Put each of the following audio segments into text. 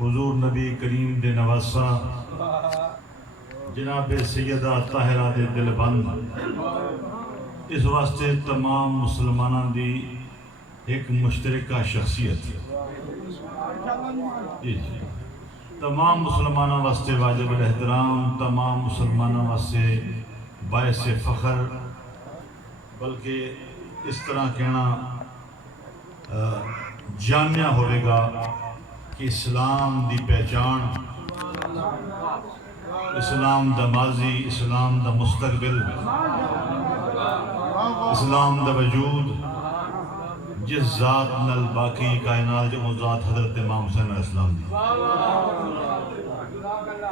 حضور نبی کریم دے نواسا جناب سیدہ طاہرہ دے دل بند اس واسطے تمام مسلمانوں دی ایک مشترکہ شخصیت جی تمام مسلمانوں واسطے واجب الاحترام، تمام مسلمانوں واسطے باعث فخر، بلکہ اس طرح کہنا جامعہ ہوئے گا کہ اسلام دی پہچان، اسلام دا ماضی، اسلام دا مستقبل، اسلام دا وجود، جس ذات نل باقی کائنات جو ذات حضرت امام حسین علیہ السلام دی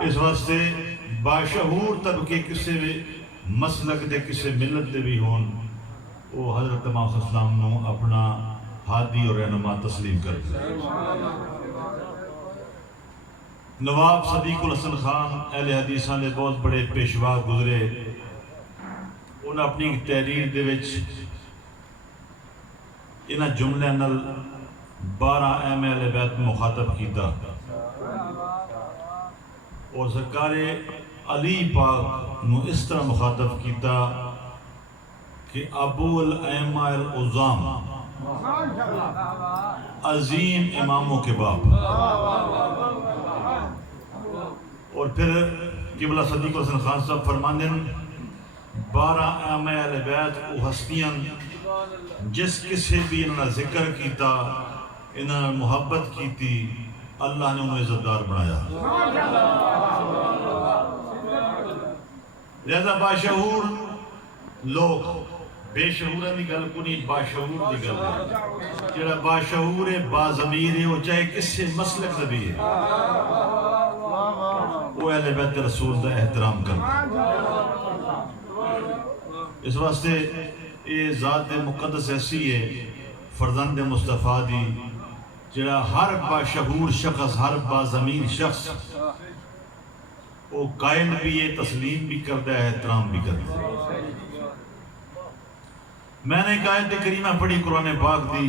اس واسطے باشعور طبقے کسے بھی مسلک دے کسے ملت دے بھی ہون وہ حضرت امام صلی اللہ علیہ وسلم نو اپنا ہادی اور رہنما تسلیم کر دے۔ نواب صدیق الحسن خان اہل حدیثاں نے بہت بڑے پیشوا گزرے، انہاں اپنی تحریر دے وچ انہاں جملے نال 12 اہم اہل بیت مخاطب کیتا اور سرکار علی پاک نو اس طرح مخاطب کیتا کہ ابو الائمہ العظام، عظیم اماموں کے باپ، اور پھر قبلہ صدیق الحسن خان صاحب فرماندے 12 اہم اہل بیت وہ ہستیاں جس کسی بھی انہوں نے ذکر کیتا، انہوں نے محبت کیتی، اللہ نے انہیں عزتدار بنایا۔ لہذا باشعور لوگ، بے شعور دی گل کو نہیں، باشعور دی گل ہے، جڑا باشعور ہے، باضمیر ہے، وہ چاہے کسی مسلک سے بھی ہے، وہ اہل بیت رسول دا احترام کرتا۔ اس واسطے یہ ذات مقدس ایسی ہے فرزند مصطفیٰ دی جڑا ہر باشعور شخص، ہر باضمیر شخص وہ قائل بھی ہے، تسلیم بھی کرتا ہے، احترام بھی کرتا ہے۔ میں نے ایک آیت کریمہ پڑھی قرآن پاک دی،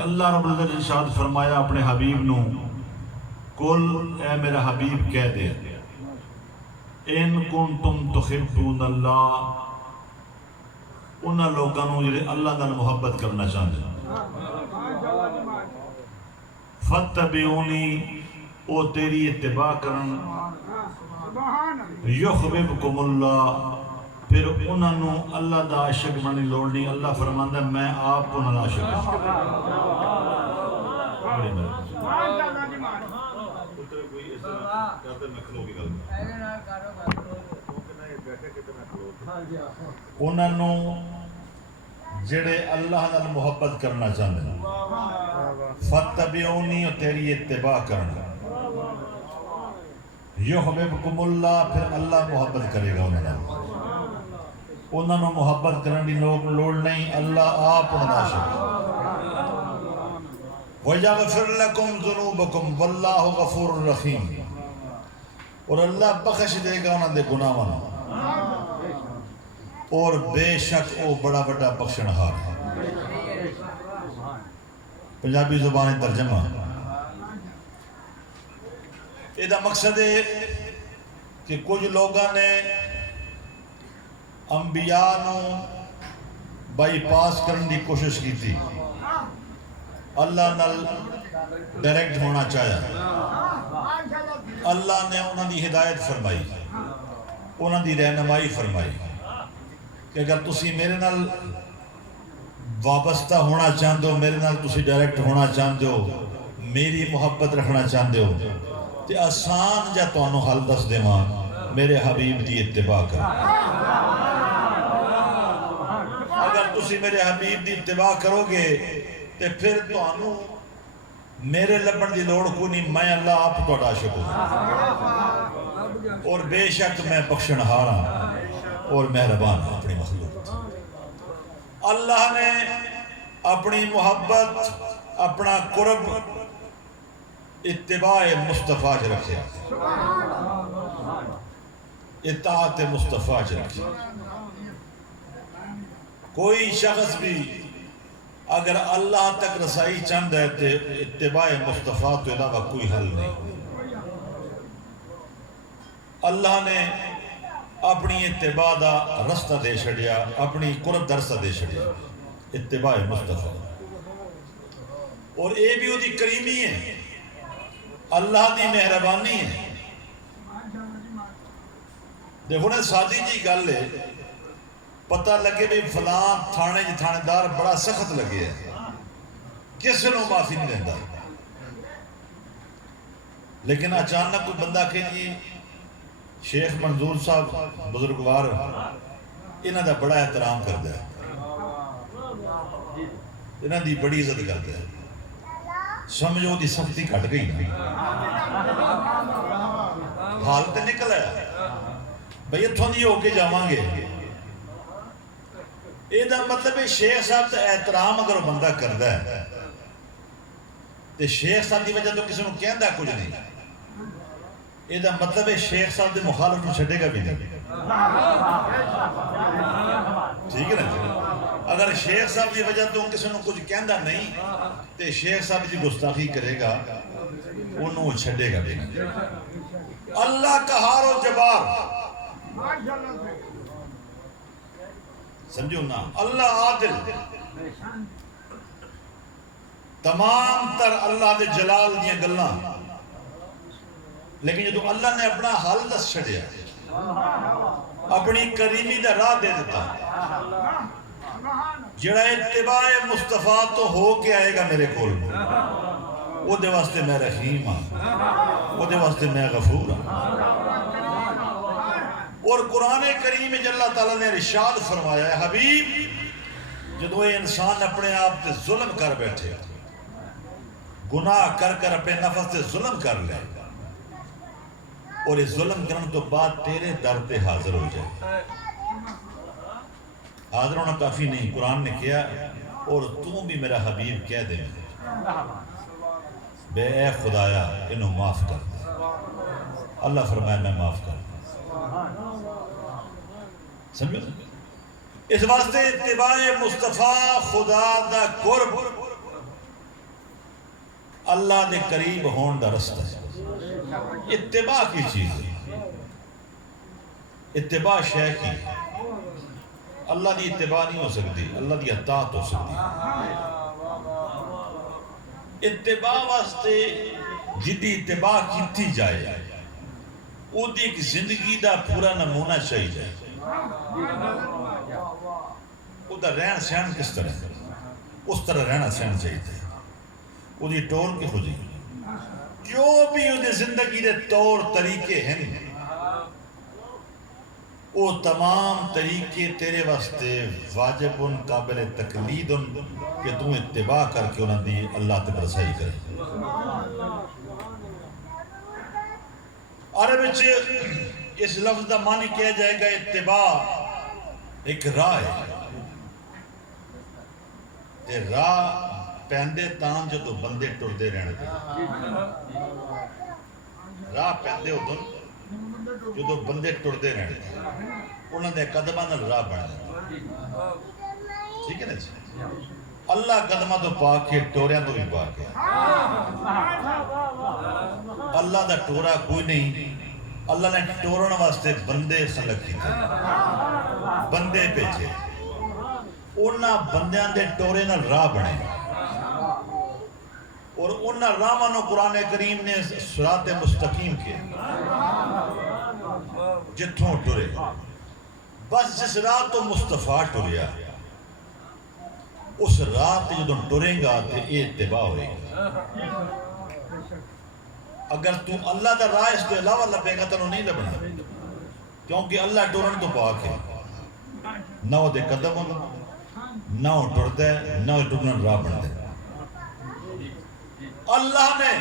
اللہ رب العزت نے ارشاد فرمایا اپنے حبیب نو، قل اے میرا حبیب کہہ دے، ان کنتم تحبون اللہ، انہاں لوگوں جڑے اللہ نال محبت کرنا چاہتے ہیں، فاتبعونی، او تیری اتباع کرن، یحببکم اللہ، پھر انہوں اللہ دا عاشق بننے لوڑ نہیں، اللہ فرماندہ میں آپ انہوں دا عاشق ہوں۔ انہوں جڑے اللہ نال محبت کرنا چاہتے ہیں، فاتبعونی، تیری اتباع کرنا، یحببکم اللہ، پھر اللہ محبت کرے گا انہوں نے محبت کرنے کی لوڑ نہیں، اللہ آپ انہوں نے عاشق۔ وَيَغْفِرْ لَكُمْ ذُنُوبَكُمْ وَاللَّهُ غَفُورٌ رَحِيمٌ، اور اللہ بخش دے گا انہوں نے گناہاں، اور بے شک وہ بڑا بڑا بخشنہار ہے۔ پنجابی زبان ترجمہ، یہ دا مقصد ہے کہ کچھ لوگوں نے انبیاء نو بائی پاس کرنے کی کوشش کی تھی، اللہ نال ڈائریکٹ ہونا چاہیا، اللہ نے انہوں دی ہدایت فرمائی، انہوں دی رہنمائی فرمائی کہ اگر تسی میرے نال وابستہ ہونا چاہتے ہو، میرے نال تسی ڈائریکٹ ہونا چاہتے ہو، میری محبت رکھنا چاہتے ہو، تو آسان جا تانوں حل دس دیواں، میرے حبیب دی اتباع کر۔ اگر تسی میرے حبیب دی اتباع کرو گے تو پھر تانوں میرے لبن دی لوڑ کو نہیں، میں اللہ آپ تو عاشق ہوں، اور بے شک میں بخشنہار ہاں اور مہربان ہوں اپنی مخلوق۔ اللہ نے اپنی محبت، اپنا قرب اتباع مصطفیٰ سے رکھے، اطاعت مصطفیٰ سے رکھے۔ کوئی شخص بھی اگر اللہ تک رسائی چند ہے تو اتباع مصطفیٰ تو علاوہ کوئی حل نہیں. اللہ نے اپنی اتباع دا رستہ دے چھڑیا، اپنی قرب دا رستہ دے چھڑیا، اتباع مصطفیٰ. اور اے بھی وہ دی کریمی ہے، اللہ دی مہربانی ہے. دیکھو نا سادی جی گل ہے، پتہ لگے بھی فلاں تھانے جی تھانے دار بڑا سخت لگے ہے، کس نو معافی نہیں دیتا. لیکن اچانک کوئی بندہ کہ جی شیخ منظور صاحب بزرگوار انہاں دا بڑا احترام کرتا ہے، انہاں دی بڑی عزت کرتا ہے، سمجھو دی سختی کٹ گئی نا، حالت نکل ہے بھئی اتھوں دی ہو کے جاواں گے. یہ دا مطلب ہے شیخ صاحب دا احترام اگر وہ بندہ کرتا ہے تو شیخ صاحب دی وجہ تو کسی نے کہندا کچھ نہیں. یہ دا مطلب ہے شیخ صاحب دے مخالف میں چھڑے گا بھی نہیں. ٹھیک ہے نا؟ اگر شیخ صاحب دی وجہ تو کسی نے کچھ کہندا نہیں تو شیخ صاحب دی گستاخی کرے گا، انہوں چھڑے گا بھی نہیں. اللہ قہار و جبار، سمجھو نا، اللہ عادل، تمام تر اللہ دے جلال دیاں گلاں. لیکن جدو اللہ نے اپنا حال دس چھڑیا، اپنی کریمی دا راہ دے دیتا، جڑا اتباع مصطفیٰ تو ہو کے آئے گا میرے کول، وہ دے واسطے میں رحیم ہاں، وہ دے واسطے میں غفور ہاں. اور قرآن کریم میں اللہ تعالیٰ نے ارشاد فرمایا ہے، حبیب جدو یہ انسان اپنے آپ تے ظلم کر بیٹھے، گناہ کر کر اپنے نفس تے ظلم کر لے، اور اس ظلم کرنے تو بعد تیرے در پہ حاضر ہو جائے. حاضر ہونا کافی نہیں، قرآن نے کیا اور تو بھی میرا حبیب کہہ دے بے اے خدایا انہوں معاف کر دے. اللہ فرمایا میں معاف کر دے. سمجھو اس واسطے اتباع مصطفیٰ خدا دا قرب اللہ دے قریب ہون دا رستہ ہے. اتباع کی چیز ہے، اتباع شے کی، اللہ دی اتباع نہیں ہو سکتی، اللہ دی اطاعت ہو سکتی. اتباع واسطے جدی اتباع کیتی جائے وہ دی ایک زندگی دا پورا نمونہ چاہیے. وہ دا رہن سہن کس طرح، اس طرح رہنا سہن چاہیے. وہ دی ٹول کی خوجی جو بھی وہ زندگی دے طور طریقے ہیں، وہ تمام طریقے تیرے واسطے واجب قابل تقلید کہ تم اتباع کر کے انہوں دی اللہ تک رسائی کرے. عرب اس لفظ دا معنی کیا جائے گا اتباع ایک راہ ہے. تے راہ پیندے تان جو بندے ٹردے رہنے دے، راہ پیندے ادھر جو بندے ٹردے رہنے دے، انہوں نے قدمہ نال راہ بنا دے. ٹھیک ہے نا جی؟ اللہ قدمہ تو پاک کے ٹوریاں تو بھی پاک ہے. اللہ دا ٹورا کوئی نہیں. اللہ نے ٹورن واسطے بندے خلق کیتے، بندے بھیجے، انہاں بندیاں دے ٹورے نال راہ بنے، اور انہاں راہاں نوں قرآن کریم نے صراط مستقیم کیا. جتھوں ٹرے بس جس راہ تو مصطفیٰ ٹریا اس راہ تے جدوں ٹرے گا تے یہ اتباع ہوئے گا. اگر تو اللہ دا راہ اس کے علاوہ لبے گا تو نہیں لبنا، کیونکہ اللہ ٹورن تو پاک ہے. نہ وہ دے قدم نہ وہ ٹردا ہے، نہ وہ ٹرن راہ بندا ہے. اللہ نے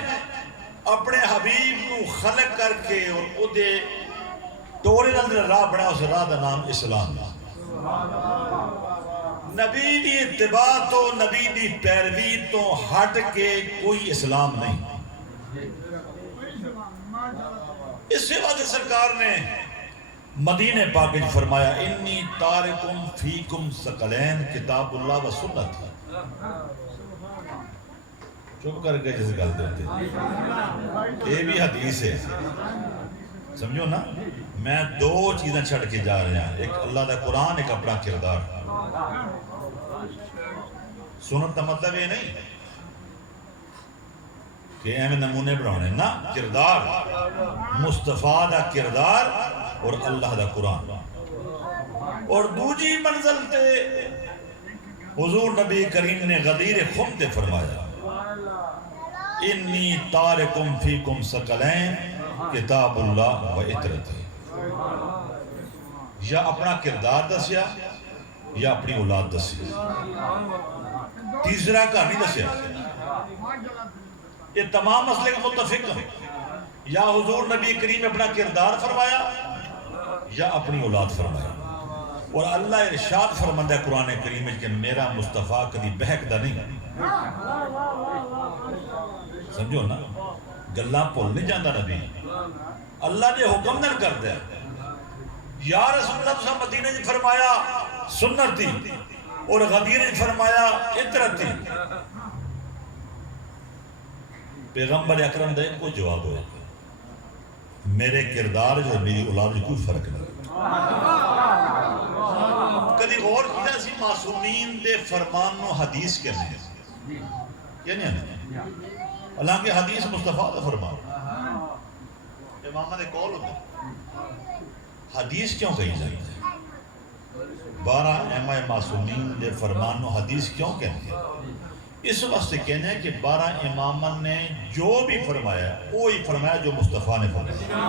اپنے حبیب کو خلق کر کے اور او دے ٹورے نال راہ بنا، اس راہ دا نام اسلام. نبی دی اتباع تو نبی دی پیروی تو ہٹ کے کوئی اسلام نہیں. اس سے بعد سرکار نے مدینہ پاک میں فرمایا انی تارکم فیکم ثقلین کتاب اللہ و سنت. چپ کر کے جس گل دے ہوتے یہ بھی حدیث ہے سمجھو نا میں دو چیزیں چھڑ کے جا رہا ہوں ایک اللہ دا قرآن ایک اپنا کردار سنت کا مطلب یہ نہیں کہ ایویں نمونے بنانے نا کردار مصطفیٰ دا کردار اور اللہ دا قرآن اور دوجی منزل تے حضور نبی کریم نے غدیر خم تے فرمایا انی تارکم فیکم ثقلین کتاب اللہ و اطرتی یا اپنا کردار دسیا یا اپنی اولاد دسی تیسرا کا نہیں دسیا یہ تمام مسئلے کا متفق ہیں یا حضور نبی کریم نے اپنا کردار فرمایا یا اپنی اولاد فرمایا اور اللہ ارشاد فرماتا ہے قرآن کریم کہ میرا مصطفیٰ کبھی بہکدا نہیں سمجھو نا گلاں بھول نہیں جاندہ نبی اللہ نے حکم نہ کر دیا یا رسول اللہ صلی اللہ علیہ وسلم مدینہ جی فرمایا سنت تھی اور غدیر جی فرمایا اطرت تھی پیغمبر اکرم دے کو جواب ہوئے میرے کردار جو میری اولاد میں کوئی فرق نہیں کدی غور کیا سی معصومین دے فرمان و حدیث کے نہیں کیا نہیں ہے حالانکہ حدیث مصطفیٰ دا فرمان امامہ دے قول ہوتے حدیث کیوں کہی جائی ہے 12 ائمہ معصومین دے فرمان و حدیث کیوں کہتے ہیں اس واسطے کہنا ہے کہ 12 امامہ نے جو بھی فرمایا وہی فرمایا جو مصطفیٰ نے فرمایا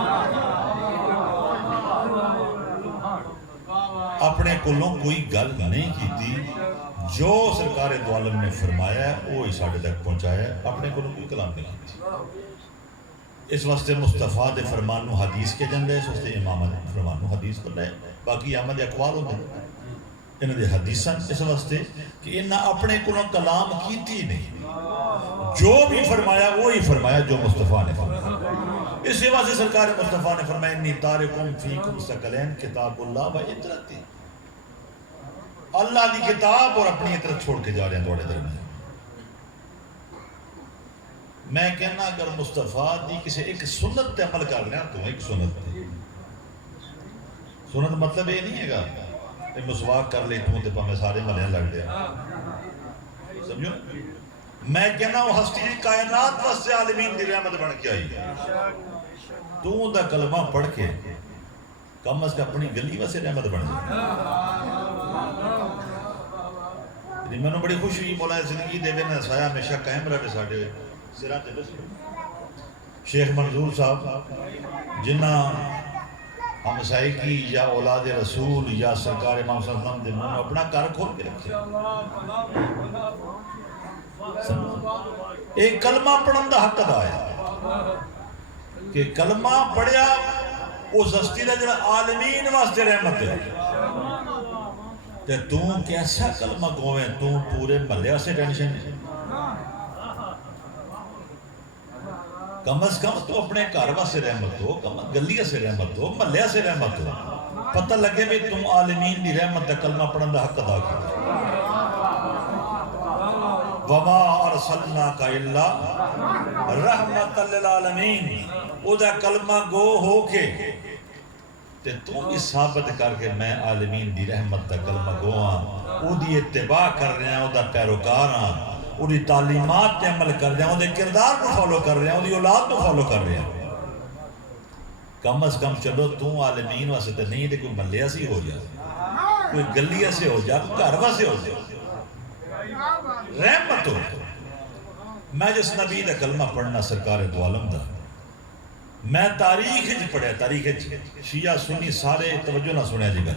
اپنے کلوں کوئی گل نہیں کی تھی جو سرکار دو عالم نے فرمایا وہی ساڑھے تک پہنچایا اپنے کلوں کوئی کلام نہیں کی تھی اس واسطے مصطفیٰ دے فرمان و حدیث کے جندے اس واسطے امامہ دے فرمان و حدیث پر لائے باقی احمد اقوال ہوتے ہیں انہوں نے حدیثاں اس واسطے کہ انہاں اپنے کلوں کلام کیتی نہیں جو بھی فرمایا وہی فرمایا جو مصطفیٰ نے فرمایا اسی واسطے سرکار مصطفیٰ نے فرمایا انی تارکم فیکم ثقلین کتاب اللہ و اطرتی اللہ دی کتاب اور اپنی اطرت چھوڑ کے جا رہے ہیں دوڑے درمیان میں کہنا اگر مصطفیٰ دی کسی ایک سنت تے عمل کر رہے ہیں تو ایک سنت تے سنت مطلب یہ نہیں ہے گا کہ مسواک کر لے تو پا میں سارے ملیں لگ دیا سمجھو میں کہنا وہ ہستی کائنات واسطے عالمین دی رحمت بن کے آئی تو دا کلمہ پڑھ کے کم از کم اپنی گلی واسطے رحمت بن جائے میں نے بڑی خوش ہوئی مولا زندگی دے نے سایہ ہمیشہ قائم رہے ساڑھے سران دے بس شیخ منظور صاحب جنہ ہمسائی کی یا اولاد رسول یا سرکار امام صلی اللہ علیہ وسلم دے منہ اپنا کار کھول کے رکھے ایک کلمہ پڑھن دا حق ادا ہے کہ کلمہ پڑھیا اس ہستی دا جڑا عالمین واسطے رحمت ہے تے تو کیسا کلمہ گویں تو پورے محلے سے ٹینشن ہے کم از کم تو اپنے کاروا سے رحمت ہو کم گلیہ سے رحمت ہو محلے سے رحمت ہو پتہ لگے بھی تم عالمین دی رحمت دا کلمہ پڑھن دا حق ادا کیا وما ارسلناک الا رحمت للعالمین او دا کلمہ گو ہو کے تے تو بھی ثابت کر کے میں عالمین دی رحمت دا کلمہ گو ہاں او دی اتباع کر رہے ہیں او دا پیروکار ہاں او دی تعلیمات تے عمل کر رہے ہیں او دے کردار کو فالو کر رہے ہیں او دی اولاد کو فالو کر رہے ہیں کم از کم چلو تو عالمین واسطے نہیں دے کوئی ملیہ سی ہو جائے کوئی گلیہ سے ہو جائے کوئی کاروا سے ہو جائے رحمت ہو میں جس نبی دا کلمہ پڑھنا سرکار دو عالم دا میں تاریخ جی پڑھیا تاریخ جی شیعہ سنی سارے توجہ نہ سنیا جی گا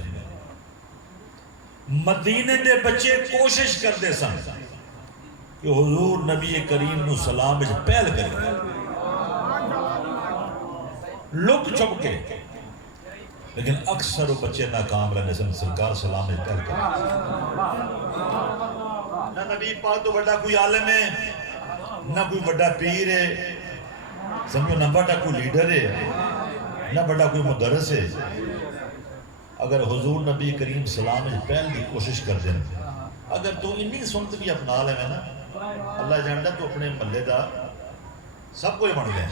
مدینے دے بچے کوشش کر دے سن کہ حضور نبی کریم نو سلام جی پہل کرے لک چھپ کے لیکن اکثر بچے ناکام رہنے سن سرکار سلام جی پہل کرے نہ نبی پاک تو بڑا کوئی عالم ہے نہ کوئی بڑا پیر ہے سمجھو نہ بڑا کوئی لیڈر ہے نہ بڑا کوئی مدرس ہے اگر حضور نبی کریم سلام پہل کی کوشش کر دیں اگر تو انی سنت بھی اپنا لے نا اللہ جانتا تو اپنے محلے دا سب کوئی بن گئے.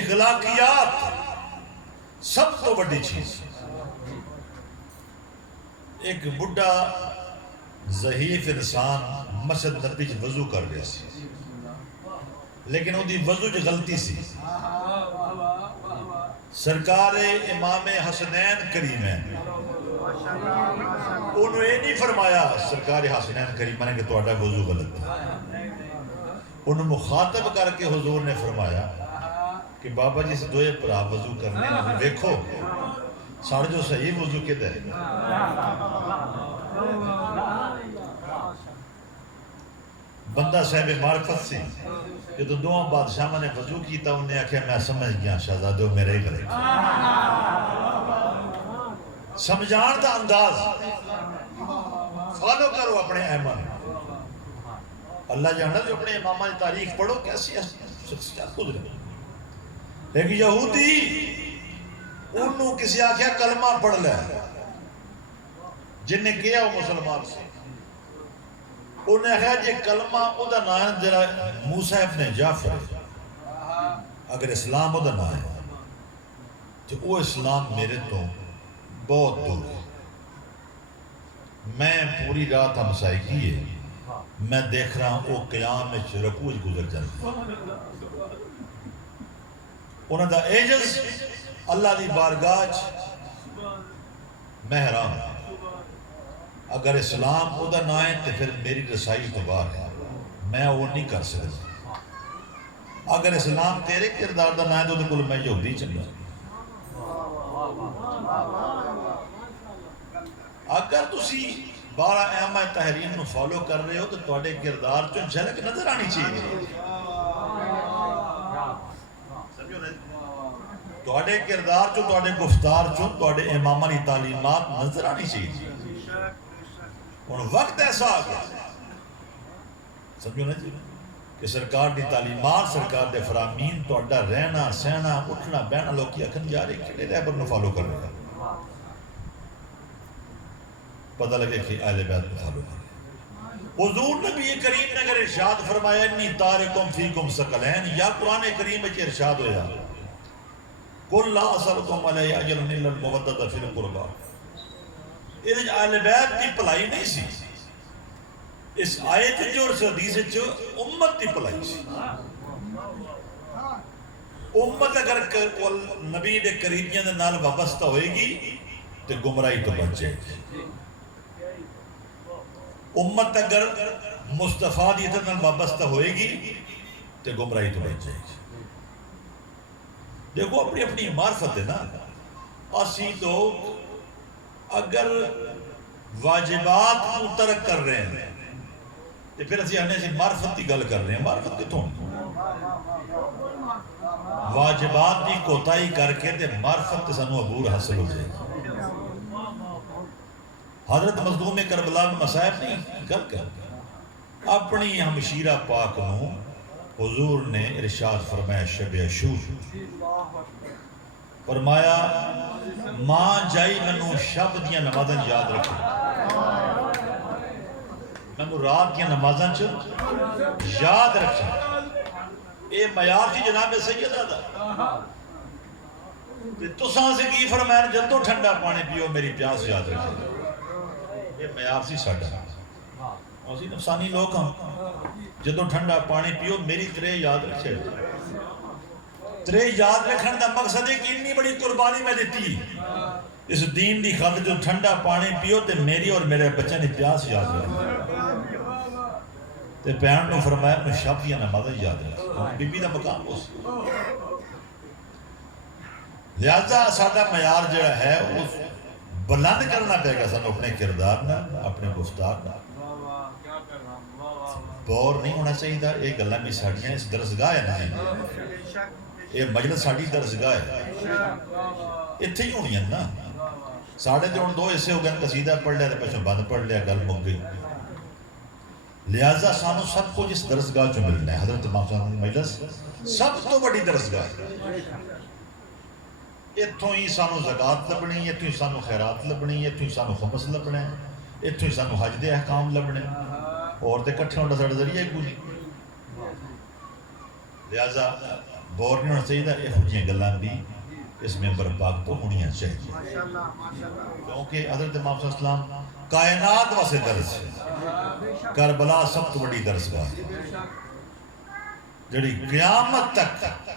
اخلاقیات سب تو بڑی چیز. ایک بڑھا ضعیف انسان مسجد نبی چ وضو کر رہا سی لیکن وہ وضو چ غلطی سی. سرکار امام حسنین کریمین انہوں یہ نہیں فرمایا سرکار حسنین کریمہ نے کہ تہاڈا وضو غلط ہے. انہوں مخاطب کر کے حضور نے فرمایا کہ بابا جی سے دوئے پرا وضو کرنے دیکھو ساڑھے جو صحیح وضو کدھر ہے. بندہ صاحب معرفت سی کہ تو دو بادشاہ نے وضو کیتا انہوں نے آکھیا میں سمجھ گیا شہزادو میرے ہی کرے سمجھان دا انداز فالو کرو اپنے ایمان. اللہ جانتا جو اپنے امامہ کی تاریخ پڑھو کیسی شخصیت گزرے. ایک یہودی انہوں کسی آکھیا کلمہ پڑھ لے جن نے کیا وہ مسلمان سے انہیں آکھیا جی کلمہ او دا نام جرا موسیٰ ابن جعفر اگر اسلام او دا نام ہے تو وہ اسلام میرے تو بہت دور ہے. میں پوری رات ہمسائی کی ہے میں دیکھ رہا ہوں وہ قیام میں رکوع گزر جاتا ہے. انہوں دا ایجز اللہ دی بارگاہ میں حیران ہوں. اگر اسلام او دا نہ ہے تو پھر میری رسائی تو باہر ہے میں وہ نہیں کر سکتا. اگر اسلام تیرے کردار دا نہ ہے تو کل میں یہودی چنگا. اگر تسی 12 ائمہ تحریم نو فالو کر رہے ہو تو تواڈے کردار چوں جھلک نظر آنی چاہیے. سمجھو نا تواڈے کردار چوں تواڈے گفتار چوں تواڈے امامہ دی تعلیمات نظر آنی چاہیے. ہن وقت ایسا آ گیا سمجھو نا جی کہ سرکار دی تعلیمات سرکار دے فرامین تواڈا رہنا سہنا اٹھنا بہنا لوگ اکھن جا رہے کہڑے رہبر نو فالو کر رہے ہیں. پتہ لگے کہ اہل بیت کو فالو کریں. حضور نبی کریم نے اگر ارشاد فرمایا انی تارکم فیکم ثقلین یا قرآن کریم میں ارشاد ہویا قل لا اسألکم علیہ اجرا الا المودۃ فی القربى. یہ اہل بیت کی بھلائی نہیں سی اس آیت جو اور حدیث جو امت کی بھلائی سی. امت اگر نبی دے قریبیاں دے نال وابستہ ہوئے گی تو گمراہی تو بچ جائے گی. امت اگر مصطفیٰ دی اطاعت نال وابستہ ہوئے گی تو گمراہی تو بچ جائے گی. دیکھو اپنی اپنی معرفت ہے نا. اسی تو اگر واجبات کو ترک کر رہے ہیں تو پھر اسی ہمیں معرفت کی گل کر رہے ہیں. معرفت کتوں واجبات کی کوتاہی کر کے تے معرفت سانو عبور حاصل ہو جائے گی. حضرت مظلوم کربلا میں مصائب نہیں گل کر اپنی ہمشیرہ پاک نو حضور نے ارشاد فرمایا شب عاشور فرمایا ماں جائی منو شب دیاں نمازاں یاد رکھے منو رات دیاں نمازاں یاد رکھے. اے معیار تھی جناب سیدہ دا تساں سے کی فرمایا جدوں ٹھنڈا پانی پیو میری پیاس یاد رکھے. یہ معیار سی ساڈا اسی نفسانی لوگ ہاں جدوں ٹھنڈا پانی پیو میری ترے یاد رکھے. ترے یاد رکھن دا مقصد ہے کہ اتنی بڑی قربانی میں دیتی اس دین دی خاطر جو ٹھنڈا پانی پیو تے میری اور میرے بچے نے پیاس یاد رکھے. تے بہن نے فرمایا میں شب یا نماز یاد رکھے. بی بی دا مقام اس لہذا ساڈا معیار جڑا ہے اس بلند کرنا پے گا سانو اپنے کردار نہ اپنے گفتار نہ. بور نہیں ہونا چاہیے. یہ گلاں بھی ساڈیاں اس درسگاہ ہے نا یہ مجلس ساڈی درسگاہ ہے اتنے ہی ہونی نا. ساڑھے جو دو حصے ہو گئے قصیدہ پڑھ لیا پچھوں بند پڑھ لیا گل مک گئی. لہذا سانو سب کچھ اس درسگاہ چوں ملنا ہے. حضرت امام صاحب مجلس سب تو بڑی درسگاہ ہے. اتوں ہی سانو زکات لبنی، اتوں ہی سانو خیرات لبنی، اتوں ہی سانو خمس لبنا ہے، اتوں ہی سانو حج دے احکام لبنے، اور تے کٹھے ہونا ساڑا ذریعہ ہی کوئی نہیں۔ لہذا بور نہیں ہونا چاہیے، یہ خوجیاں گلان بھی اس ممبر پاک تو ہونیاں چاہیے، کیونکہ حضرت امام صلی اللہ علیہ وسلم کائنات واسے درس ہے، کربلا سب تو بڑی درس گاہ جڑی قیامت تک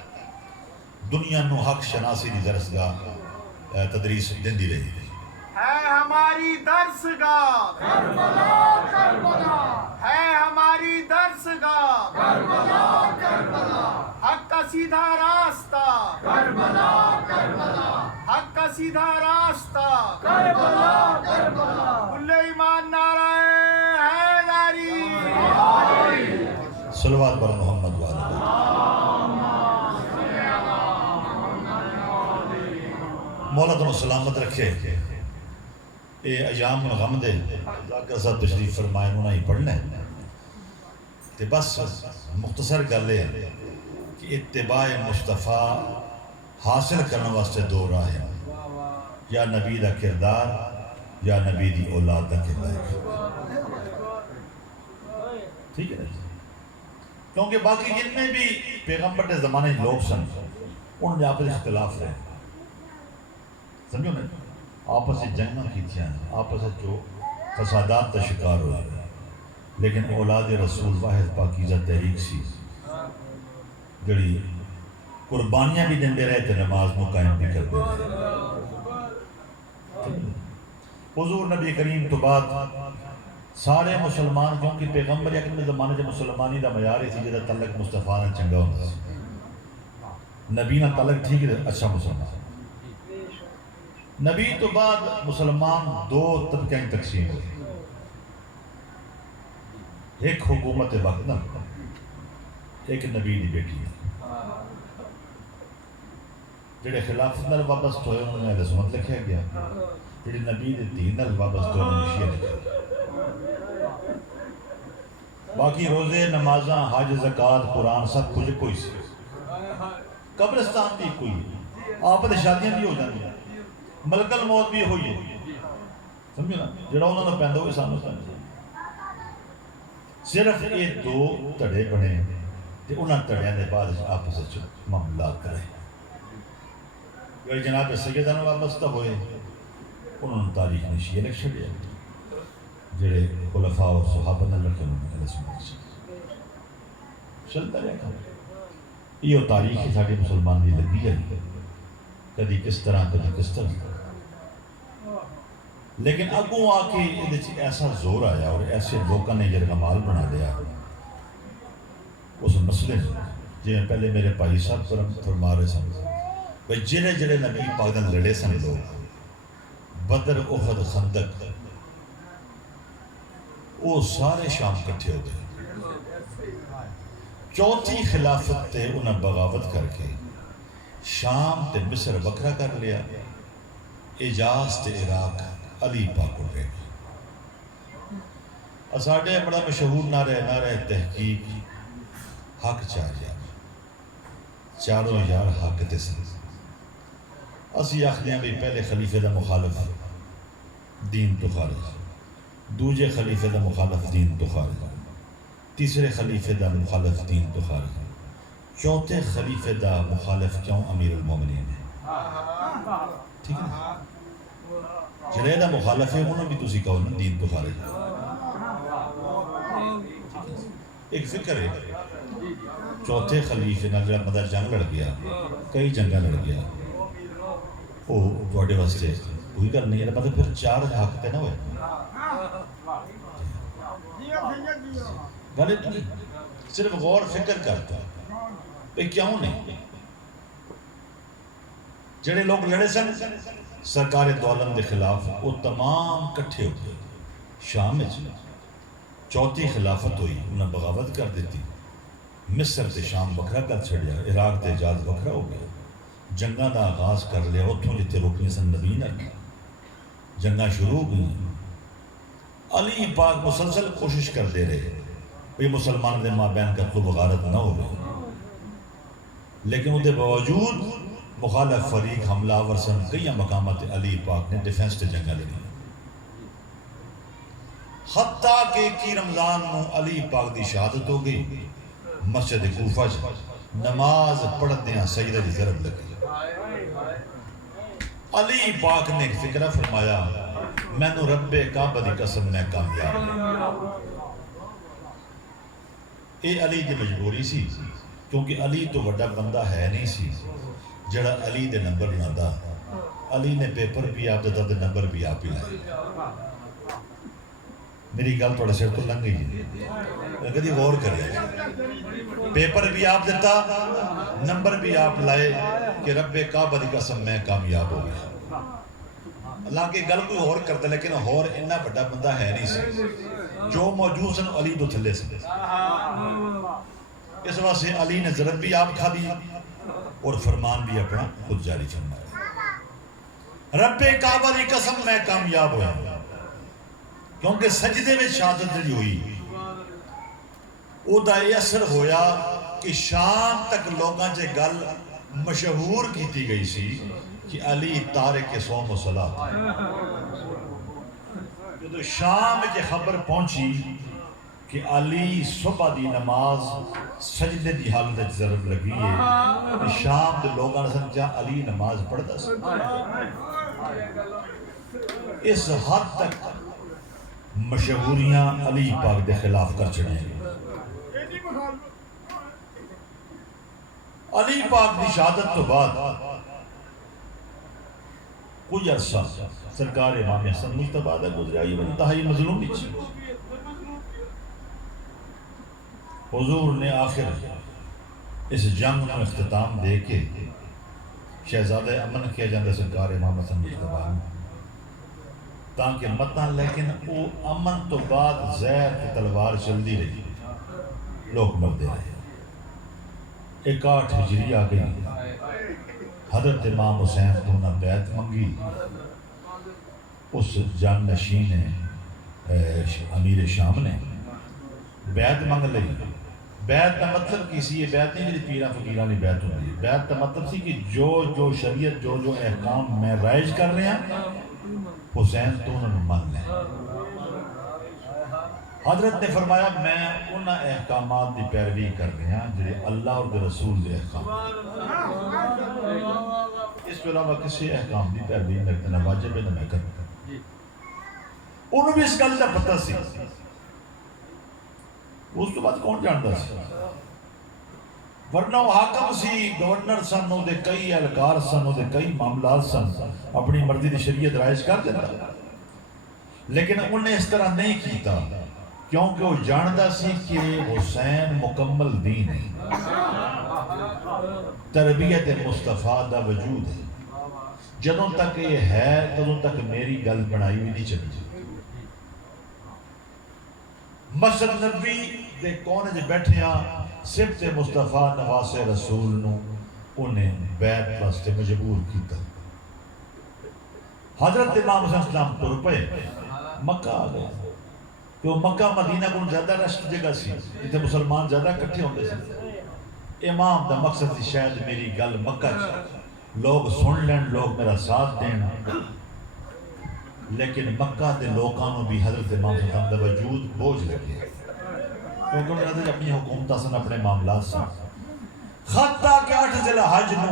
دنیا نو حق شناسی دی درس گاہ تدریس دن دی رہی ہے ہماری درس گاہ کربلا کربلا، ہے ہماری درس گاہ کربلا کربلا، حق کا سیدھا راستہ کربلا کربلا، حق کا سیدھا راستہ کربلا کربلا، کل ایمان نعرہ حیدری، صلوات بر محمد والے مولا تنوں سلامت رکھے۔ اے ایام غم دے ذاکر صاحب تشریف فرمائے انہوں نے پڑھنا ہے تے بس مختصر گل ہے کہ اتباع مصطفیٰ حاصل کرنے واسطے دو راہ ہیں، یا نبی دا کردار یا نبی دی اولاد دا کردار، ٹھیک ہے نا؟ کیونکہ باقی جتنے بھی پیغمبر کے زمانے لوگ سن ان میں آپس اختلاف رہے، سمجھو نا، آپس سے جنگاں کیتیاں، آپس سے جو فسادات کا شکار ہوا، لیکن اولاد رسول واحد پاکیزہ تحریک سی جڑی قربانیاں بھی دندے رہے تھے، نماز میں قائم بھی کرتے رہے۔ حضور نبی کریم تو بعد سارے مسلمان، کیونکہ پیغمبر اکرم زمانے سے مسلمانی دا معیار ہی تھی جدا تعلق مصطفیٰ نے چنگا ہوتا سی، نبی نہ تعلق ٹھیک ہے اچھا مسلمان۔ نبی تو بعد مسلمان دو طبقہ تقسیم ہوئے، ایک حکومت وقت نہ، ایک نبی دی بیٹی جڑے خلافت نال وابستہ ہوئے انہوں نے اہل سنت لکھا گیا، جڑے نبی دی دین نال وابستہ ہوئے انہوں نے شیعہ لکھا۔ باقی روزے، نمازاں، حج، زکات، قرآن سب کچھ کوئی سی، قبرستان بھی کوئی، آپس شادیاں بھی ہو جاتی ہیں، ملک الموت بھی ہوئی ہے، سمجھو نا، جڑا انہوں نے پہندہ ہوئی سامنے سمجھے۔ صرف یہ دو تڑے بنے تے انہاں تڑیاں دے بعد آپس معاملات کرے، جو جناب سیدنا وابستہ ہوئے انہوں نے تاریخ میں شیعہ لکھ چھڑیا، جڑے خلفاء اور صحابہ نے لکھے انہوں نے رسول چلتا رہا۔ یہ تاریخ ہی ساڑھی مسلمان دی لگی ہے، کدی کس طرح کدی کس طرح، لیکن اگوں آ کے ایسا زور آیا اور ایسے لوگوں نے یرغمال بنا دیا اس مسئلے میں، جی میں پہلے میرے بھائی صاحب فرما رہے سن بھئی جنہیں جنہیں نبی پاک نال لڑے سن لوگ، بدر، احد، خندق، وہ سارے شام کٹھے ہو گئے۔ چوتھی خلافت تے انہیں بغاوت کر کے شام تے مصر وکرا کر لیا، اجاز تے عراق علی پاک ہو گئے۔ اساڑے بڑا مشہور نعرہ تحقیق حق چاہیا، چاروں یار حق تے سن، اسی آخریاں بھی پہلے خلیفے دا مخالف دین تو خارج، دوجے خلیفے دا مخالف دین تو خارج، تیسرے خلیفے دا مخالف دین تو خارج، چوتھے خلیفے دا مخالف کیوں امیر المومنین ہے، ٹھیک ہے؟ جڑے دا مخالف ہے انہوں بھی تسی کہو نا دین تو خارج ہے۔ ایک فکر ہے چوتھے خلیفے نال جڑا مدہ جنگ لڑ گیا، کئی جنگاں لڑ گیا، وہ توڑے واسطے وہی کرنی ہے، مطلب پھر چار حق تے نہ ہوئے غلط نہیں، صرف غور فکر کرتا بھئی کیوں نہیں؟ جڑے لوگ لڑے سن سرکار دولم دے خلاف، وہ تمام کٹھے ہو گئے شام میں، چوتھی خلافت ہوئی، انہیں بغاوت کر دیتی، مصر تے شام بکھرا کر چھڑیا، عراق تے حجاز بکھرا ہو گیا، جنگاں دا آغاز کر لیا، اتھوں جتے رکنی سن نبی نہ جنگاں شروع ہوئی۔ علی پاک مسلسل کوشش کر دے رہے یہ مسلمان دے مابین قتل و غارت نہ ہو گئے، لیکن وہ دے باوجود مخالف فریق حملہ آور سن کئی مقامات علی پاک نے ڈیفنس تے جنگا لگی حتیٰ کہ کی رمضان میں علی پاک دی شہادت ہو گئی مسجد کوفہ نماز پڑھتے ہیں سجدہ دی ضرب لگی علی پاک نے فکرہ فرمایا میں نو رب کعبہ دی قسم میں کامیاب اے علی دی مجبوری سی کیونکہ علی تو بڑا بندہ ہے نہیں سی جڑا علی دے نمبر نہ دا علی نے پیپر بھی آپ دیتا دے نمبر بھی آپ ہی لائے میری گل تھوڑا سر تو لنگ گئی ہے کدی غور کرے پیپر بھی آپ دیتا نمبر بھی آپ لائے کہ رب کعبہ دی قسم میں کامیاب ہو گیا اللہ کی گل کوئی اور کرتا لیکن اور اتنا بڑا بندہ ہے نہیں سی جو موجود سن علی تو تھلے سے اس واسطے علی نے ضرب بھی آپ کھا دی اور فرمان بھی اپنا خود جاری فرمایا رب کعبہ دی قسم میں کامیاب ہوا کیونکہ سجدے میں شہادت جڑی ہوئی او دا یہ اثر ہویا کہ شام تک لوگاں چے گل مشہور کیتی گئی سی کہ علی تارک صوم و صلاۃ جدو شام چے خبر پہنچی کہ علی صبح دی نماز سجدے دی حالت ضرب لگی ہے شام دے لوگاں نے سمجھا علی نماز پڑھتا سی اس حد تک مشہوریاں علی پاک دے خلاف کر چڑھیں علی پاک دی شہادت تو بعد کچھ عرصہ سرکار امام حسن مجتبی دا گزرا یہ انتہائی مظلومی چی حضور نے آخر اس جنگ میں اختتام دے کے شہزادہ امن کیا جاندہ سرکار امام حسن مجتبی تاکہ متن لیکن وہ امن تو بعد زہر کی تلوار چل دی رہی لوگ مردے رہے 61 ہجری آ گئی حضرت امام حسین تو انہوں بیعت منگی اس جان نشین امیر شام نے بیعت منگ لئی بیعت کا مطلب کسی یہ بیعت نہیں جی پیرہ فقیران کی بیعت ہوتی ہے بیعت کا مطلب سی کہ جو شریعت جو احکام میں رائج کر رہے ہیں حسین تو انہوں نے مان لیں حضرت نے فرمایا میں انہاں احکامات دی پیروی کر رہے ہیں جنہیں اللہ اور دے رسول دے احکام اس کے علاوہ کسی احکام دی پیروی نہ واجب ہے نہ میں کرتا انہوں بھی اس گل کا پتہ سی اس تو بعد کون جانتا سی ورنہ وہ حاکم سی گورنر سن دے کئی اہلکار سن دے کئی معاملات سن اپنی مرضی دی شریعت رائج کر دیتا لیکن انہوں نے اس طرح نہیں کیتا کیونکہ وہ جانتا سی کہ حسین مکمل دین ہے تربیت مصطفیٰ دا وجود ہے جدوں تک یہ ہے تدوں تک میری گل بنائی ہوئی نہیں چلی مسجد نبی دے کونے جے بیٹھے ہیں صفت مصطفیٰ نواس رسول نو انہیں بیعت واسطے مجبور کیتا حضرت امام حسین اسلام تر پے مکہ آ گئے کہ وہ مکہ مدینہ کو زیادہ رشت جگہ سی جتنے مسلمان زیادہ کٹھے ہوندے سی امام دا مقصد سی شاید میری گل مکہ چ لوگ سن لین لوگ میرا ساتھ دین لیکن مکہ دے لوگوں بھی حضرت امام حسین دا وجود بوجھ لگے کیونکہ انہوں نے اپنی حکومت سن اپنے معاملات سن خطہ کہ 8 ذی الحج نو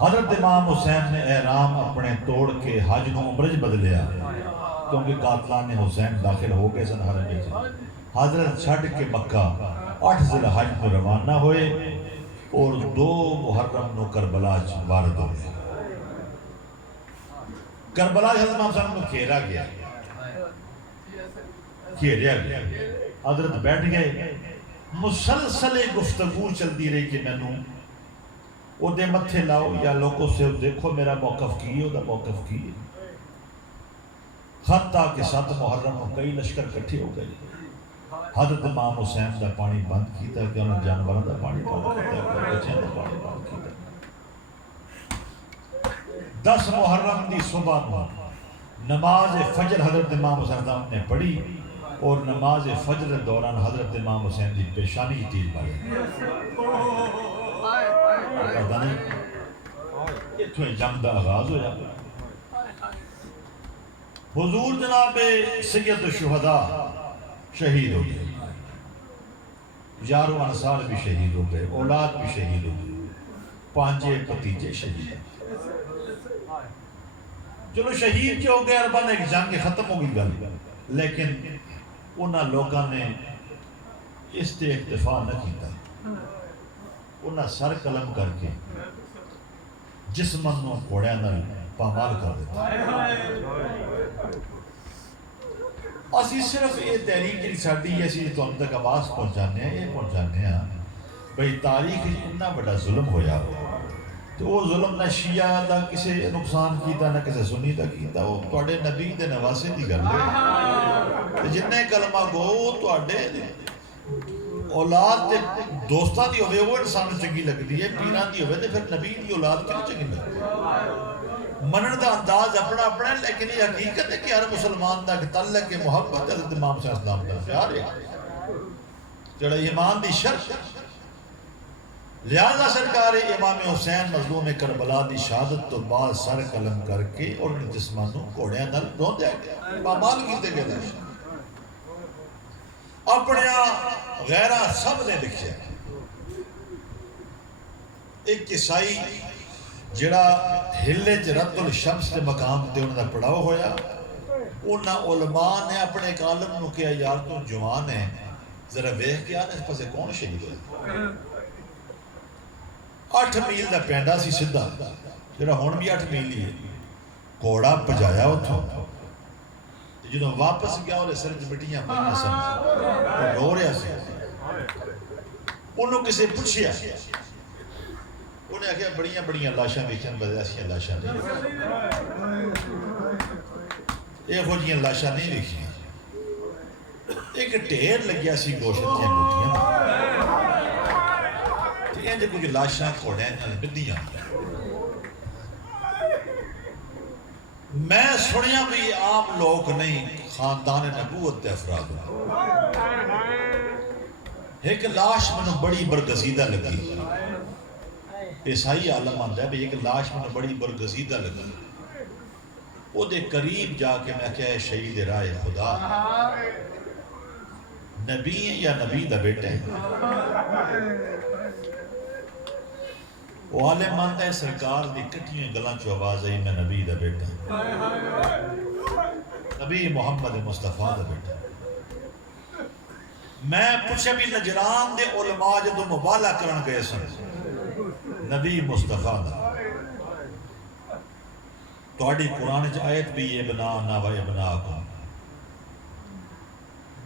حضرت امام حسین نے احرام اپنے توڑ کے حج نو عمرہ بدلیا کیونکہ قاتلان حسین داخل ہو گئے سن حرم میں حضرت چھڑ کے مکہ 8 ذی الحج کو روانہ ہوئے اور 2 محرم نو کربلا وارد ہو گئے کربلا حضرت امام حسین کو گھیرا گیا گھیریا گیا حضرت بیٹھ گئے مسلسل گفتگو چلتی رہی کہ میں نوں او دے متھے لاؤ یا لوگوں سے دیکھو میرا موقف کی ہے موقف کی ہے حتیٰ کہ 7 محرم کو کئی لشکر کٹھے ہو گئے حضرت امام حسین دا پانی بند کیتا کہ انہوں جانوروں دا پانی بند کیتا بچوں دا پانی بند کیتا 10 محرم دی صبح نو نماز فجر حضرت امام حسین نے پڑھی اور نماز فجر دوران حضرت امام حسین دی پیشانی تیر مارے اتھوں جنگ دا آغاز ہویا. حضور جناب سید الشہداء شہید ہو گئے, یاروں انصار بھی شہید ہو گئے, اولاد بھی شہید ہو گئے, پانچے بھتیجے شہید ہو گئے. چلو شہید کیا ہو گئے عربان ایک جنگ ختم ہو گئی گل, لیکن انہاں لوگاں نے اس تے اکتفا نہ کیتا. انہاں سر قلم کر کے جسمن نو گھوڑیاں نال پامال کر دیتا. اسی صرف یہ تحریک جی ساڈی اسی تہاڈے تک آواز پہنچانے ہیں, یہ پہنچانے ہیں بھئی تاریخ اتنا بڑا ظلم ہویا تو وہ ظلم نہ شیعہ دا کسے نقصان کیتا نہ کسے سنی دا کیتا, وہ تہاڈے نبی دے نواسے دی گل ہے. جننے کلمہ گو تہاڈے اولاد تے دوستاں دی ہوئے وہ انسان چنگی لگدی ہے, پیراں دی ہوئے تے پھر نبی دی اولاد کیوں چنگی لگدی ہے. منن دا انداز اپنا اپنا ہے, لیکن یہ حقیقت ہے کہ ہر مسلمان دا تعلق کے محبت حضرت امام صلی اللہ علیہ وسلم دا پیار ہے جڑا ایمان دی شرط. لہذا سرکار امام حسین مظلوم کربلا دی شہادت تو بعد سر قلم کر کے اور ان جسمانوں گھوڑیاں نال روندے گئے, پامال کیتے گئے. اپنے غیرہ سب نے لکھیا. ایک عیسائی جڑا ہلے چ رد الشمس کے مقام تے انہوں نے پڑاؤ ہویا, انہاں علماء نے اپنے ایک عالم نو کہا یار تو جوان ہے ذرا ویکھ کے آنے اس پاسے کون شہید ہویا. 8 میل دا پینڈا سی سدھا جڑا ہن بھی 8 میل ہی ہے. گھوڑا پجایا اتھوں, جدوں واپس گیا وہ سر چ مٹیاں پئیاں سن, رو رہا سی. انہوں کسے پوچھیا, انہیں آخیا بڑیاں بڑیاں لاشاں ویکھن بدے ایسیاں لاشاں نہیں, یہ جیاں لاشاں نہیں ویکھیاں. ایک ڈھیر لگیا سی گوشت دیاں بوٹیاں, انج کچھ لاشاں گھوڑیاں نال بدیاں. میں سنیا بھی عام لوگ نہیں, خاندان نبوت دے افراد. ایک لاش میں بڑی برگزیدہ لگی. عیسائی عالم آندا ہے بھی ایک لاش میں بڑی برگزیدہ لگی. وہ دے قریب جا کے میں کہا شہید راہ خدا نبی ہے یا نبی دا بیٹا ہے. وہ عالم آندا ہے سرکار دی کٹیاں گلاں چو آواز آئی میں نبی دا بیٹا ہے, نبی محمد مصطفیٰ دا بیٹا ہے. میں پوچھا بھی نجران دے علماء جدو مبالہ کرن گئے سن نبی مصطفیٰ دا, تہاڈی قرآن چ آیت بھی یہ بنا نہ و ابناکم.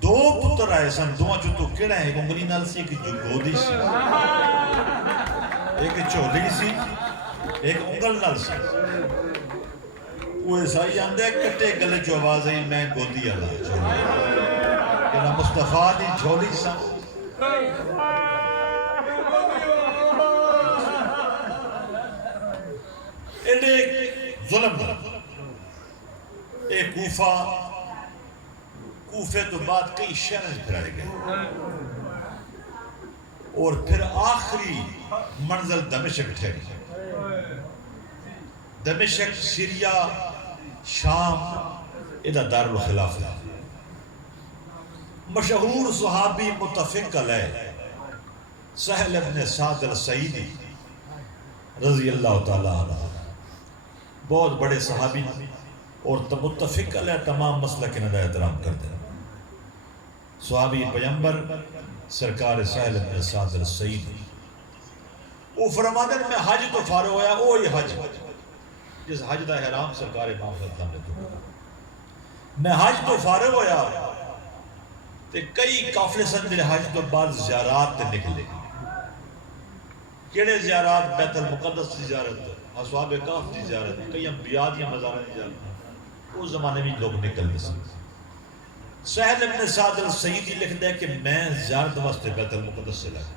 2 پتر آئے سن, دوواں چوں تو کیڑا ہے, ایک انگلی نال سی, ایک گودی سی, ایک چولی سی, ایک انگل نال سی. وہ عیسائی آندے کٹے گلے چو آواز آئی میں گودی اللہ کہ مصطفیٰ دی جھولی سا. ایڈے ظلم ایک کوفے تو بعد کئی شہر پھرائے گئے اور پھر آخری منزل دمشق ٹھہری. دمشق سیریا شام ادھا دار الخلافہ. مشہور صحابی متفق علیہ سہل ابن سعد السعیدی رضی اللہ تعالیٰ عنہ, بہت بڑے صحابی اور متفق علیہ تمام مسلک کے ندہ احترام کرتے ہیں. صحابی پیمبر سرکار سہل ابن سعد السعیدی وہ فرماتے ہیں میں حج تو فارغ ہویا, وہی حج جس حج دا احرام سرکار امام صلی اللہ علیہ وسلم. میں حج تو فارغ ہویا تے کئی قافلے سن جڑے حج تو بعد زیارات تے نکلے. کیڑے زیارات؟ بیت المقدس کی زیارت, اصحاب کہف کی زیارت, کئی انبیاء دی مزاریں دی زیارت. اس زمانے میں لوگ نکلتے سن. سہل ابن سعد السعیدی لکھتا ہے کہ میں زیارت واسطے بیت المقدس سے لگا.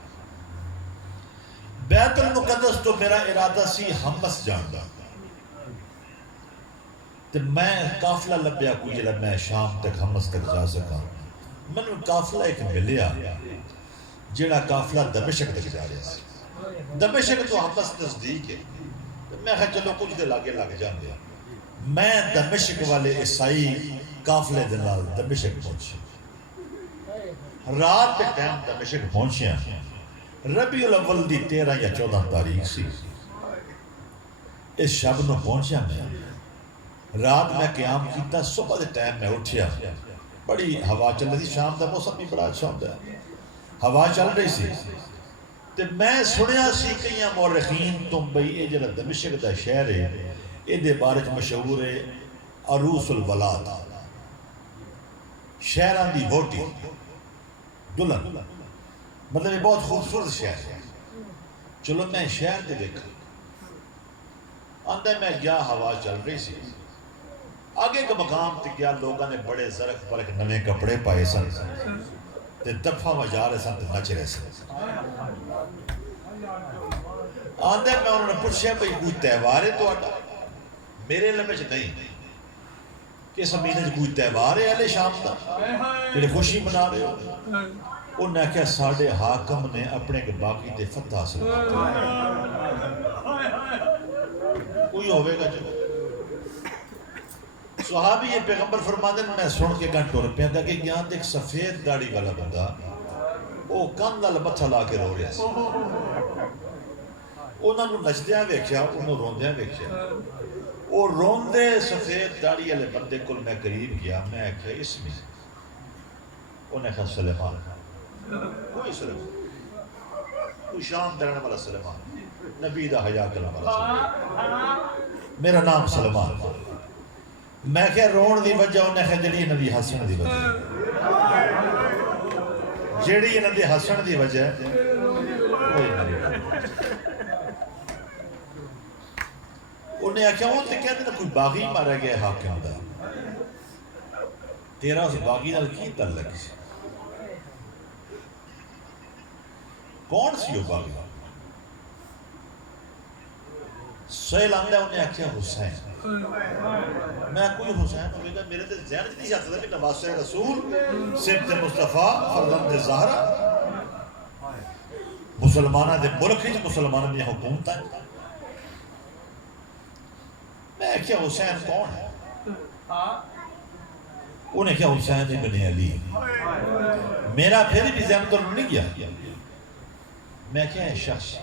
بیت المقدس تو میرا ارادہ سی حمص جان دا, تو میں قافلہ لبیا کوئی جڑا میں شام تک حمص تک جا سکا. میں نے قافلہ ایک ملیا جڑا قافلہ دمشق تک جا رہا سی. دمشق تو حمص نزدیک ہے, میں کہا چلو کچھ دے لاگے لگ جاندے میں دمشق والے عیسائی قافلے دے نال دمشق پہنچے رات کے ٹائم دمشق پہنچیا ربیع الاول دی 13 یا 14 تاریخ سی اس شب نو پہنچیا میں رات میں قیام کیتا صبح دے ٹائم میں اٹھیا بڑی ہوا چل رہی شام دا موسم بھی بڑا اچھا ہوتا ہے ہوا چل رہی سی تے میں سنیا سی کئی مورخین تو بھئی اے جڑا دمشق دا شہر ہے اے دے بارے مشہور ہے عروس البلاد شہران دی ووٹی دلہن مطلب یہ بہت خوبصورت شہر ہے چلو میں شہر دے دیکھا اندر میں گیا ہوا چل رہی سی آگے کا مقام تے گیا لوگاں نے بڑے زرق پرک نوے کپڑے پائے سن تے دفعہ میں جا رہے سن تے نچ رہے سن آندے میں انہوں نے پوچھا بھئی کوئی تہوار ہے تو آٹا میرے علم چ نہیں کہ سمینے کوئی تہوار ہے اہل شام دا جڑے خوشی منا رہے ہو انہوں نے کہا ساڑھے حاکم نے اپنے کے باقی تے فتح حاصل کوئی ہوئے گا جو صحابی یہ پیغمبر فرما دے انہوں نے سن کے گھنٹوں روپیہ تھا کہ یہاں ایک سفید داڑھی والا بندہ وہ کان نال متھا لا کے رو رہا سی انہوں نے نچدیاں ویکھیا انہوں روندیاں ویکھیا وہ روندے سفید داڑھی والے بندے کو میں قریب گیا میں کہا اس میں انہیں کہا سلیمان کوئی سلیمان کوئی شام درنے والا سلیمان نبی دا حیا کرنے والا سلیمان میرا نام سلیمان میں کہا رون دی وجہ انہیں کہا جڑی نبی حسن دی وجہ جڑی نبی حسن دی وجہ کوئی نہیں انہیں آکھا وہ تے کہتے ہیں کوئی باغی مارا گیا حاکم دا تیرا اس باغی نال کی تعلق سی کون سی وہ باغی سہیل آندہ انہیں آکھا حسین میں کوئی حسین ہوئے گا میرے تے ذہن نہیں جاتا تھا کہ نواز رسول سبت مصطفیٰ فرزند زہرا مسلمانہ دے ملک ہی مسلمانہ دی حکومت ہے میں کیا حسین کون ہے انہیں کیا حسین ابن علی میرا پھر بھی ذہن تو نہیں گیا میں کیا ہے شخص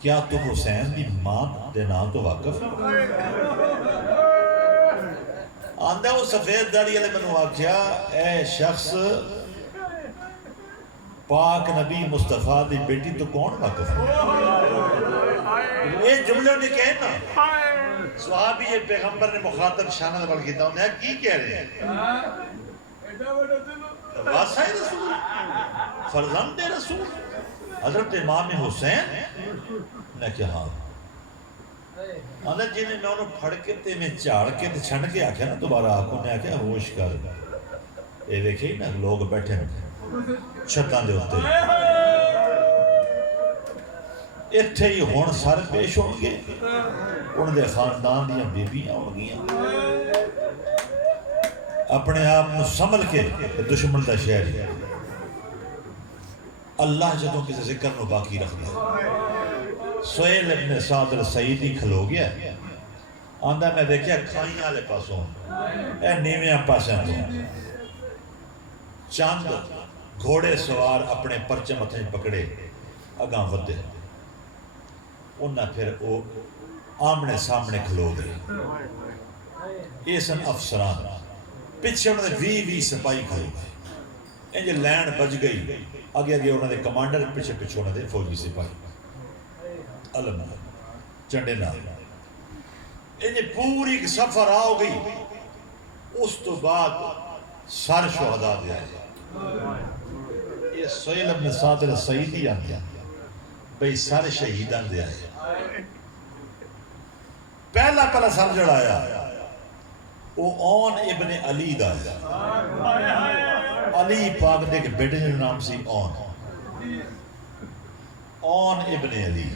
کیا تو حسین بھی ماں دے نام تو واقف آندہ وہ سفید داڑھی علیہ منو آکھیا اے شخص پاک نبی مصطفیٰ دی بیٹی تو کون واقف ہے یہ جملے نے کہنا صحابی یہ پیغمبر نے مخاطب شانہ دبال کیتا انہیں کی کہہ رہے ہیں واسع رسول فرزند رسول حضرت امام حسین نے کہا ہاں جنہیں میں انہوں پھڑ کے تے میں چاڑ کے تے چھنڈ کے آکھیا نا دوبارہ آنکھوں نے آکھیا ہوش کر اے دیکھیں نا لوگ بیٹھے ہیں چھتاں دے ہوتے اتھے ہی ہون سر پیش ہوں گے ان دے خاندان دیاں بیبیاں ہوں گیاں اپنے آپ میں سمل کے دشمن دا شہر ہے اللہ جدوں کسی ذکر نو باقی رکھ دیا سہیل ابن سعد السعیدی کھلو گیا آندہ میں دیکھیا کھائیاں لے پاسوں اے نیویاں پاسیں تو چاند گھوڑے سوار اپنے پرچے متھے پکڑے اگاں ودے انہاں پھر وہ آمنے سامنے کھلو گئے یہ سن افسران پچھے انہوں نے 20 سپاہی کھلو گئے انجھے لین بج گئی آگے آگے انہوں نے کمانڈر پچھے پچھے انہوں نے فوجی سپاہی علم چنڈے نہ انجھے پوری سفر آؤ گئی اس تو بعد سار شہداء دیا یہ سہیل ابن سعد السعیدی آندیا بھئی سارے شہیدان دیا ہے پہلا سر جڑایا وہ اون ابن علی دا ہے علی پاک دے کے بیٹے نے نام سی اون ابن علی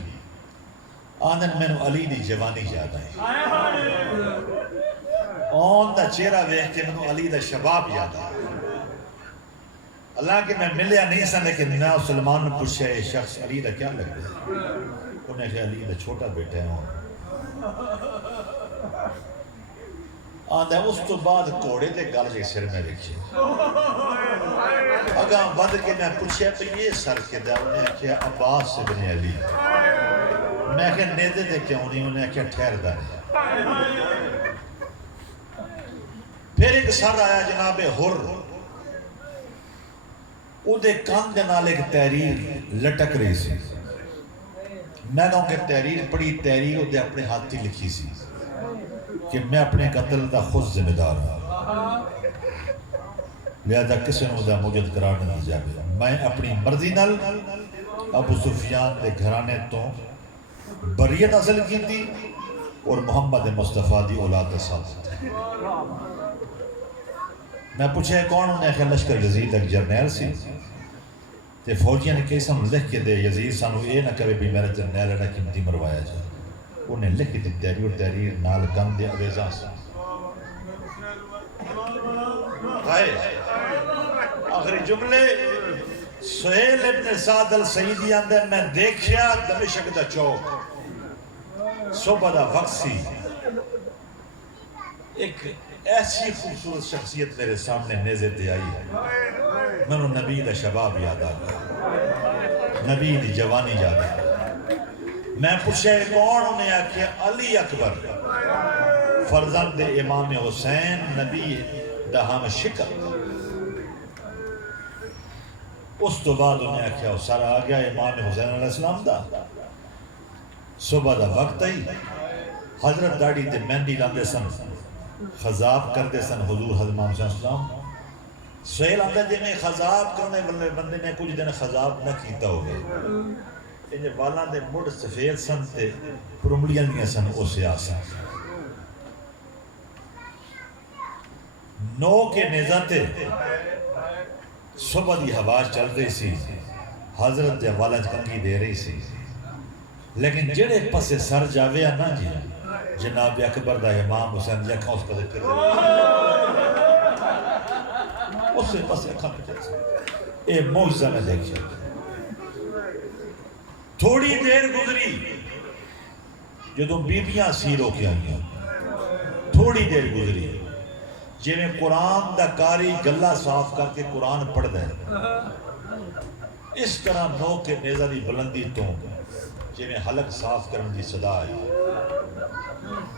آندن میں نو علی دی جوانی یاد آئی اون دا چہرہ ویکھ کے میں علی دا شباب یاد آئی اللہ کہ میں ملیا نہیں سا لیکن میں سلمان نے پوچھا یہ شخص علی دا کیا لگ رہا ہے انہیں کہا علی دا چھوٹا بیٹا ہے آندا اس تو بعد گھوڑے دے گل جے سر میں ویکھی اگاں ود کے میں پوچھیا پہ یہ سر کے دا انہیں کیا عباس ابن علی میں کہ نیدے دے کیوں نہیں انہیں کیا ٹھہر دا نہیں پھر ایک سر آیا جناب حر او دے کان دے نال ایک تحریر لٹک رہی سی میں کہوں کہ تحریر پڑھی تحریر او دے اپنے ہاتھی لکھی سی کہ میں اپنے قتل دا خود ذمہ دار ہوں لہذا کسی نے دا موجود قرار نہیں جاوے میں اپنی مرضی نال ابو سفیان دے گھرانے تو بریت حاصل کی تھی اور محمد مصطفیٰ دی اولاد ساتھ میں پوچھے کون انہیں کہ لشکر یزید ایک جرنیل سی تے فوجیاں نے کیسا لکھ کے دے یزید سانو اے نہ کبھی بھی میرا جرنیل ہے قیمتی مروایا جائے انہیں لکھ دی تحریر اور تحریر نال گم دے اویزاں سے آخری جملے سہیل ابن سعد السعیدی اندر میں دیکھیا دمشق دا چوک صبح دا وقت سی ایک ایسی خوبصورت شخصیت میرے سامنے نیزے دے آئی ہے میں نے نبی دا شباب یاد آ گیا نبی دی جوانی یاد آ گیا میں پوچھے کون انہیں آکھے علی اکبر فرزند امام حسین نبی دا ہم شکل اس تو بعد انہیں آکھے سارا آ گیا امام حسین علیہ السلام دا صبح دا وقت آئی حضرت داڑی تے مہندی لاندے سن خضاب کر دے سن حضور حضرت محمد صلی اللہ علیہ وسلم سہیل آتا جی میں خضاب کرنے والے بندے نے کچھ دن خضاب نہ کیتا ہو گئے انجھے والاں دے مڑ سفید سن تے پرمڑیاں دیا سن او سیاسن نو کے نیزاتے صبح دی ہوا چل رہی سی حضرت دے والا کنگی دے رہی سی لیکن جڑے پسے سر جاوے نا جی جناب اکبر دا امام حسین جی اکھاں اس پسے پھر اس سے پسے اکھاں پہ چل اے موجزہ میں دیکھیں تھوڑی دیر گزری جدوں بیبیاں سیروں کے آئیں تھوڑی دیر گزری جی میں قرآن دا کاری گلہ صاف کر کے قرآن پڑھ دے اس طرح نو کے نیزہ دی بلندی تو جی میں حلق صاف کرن دی صدا ہے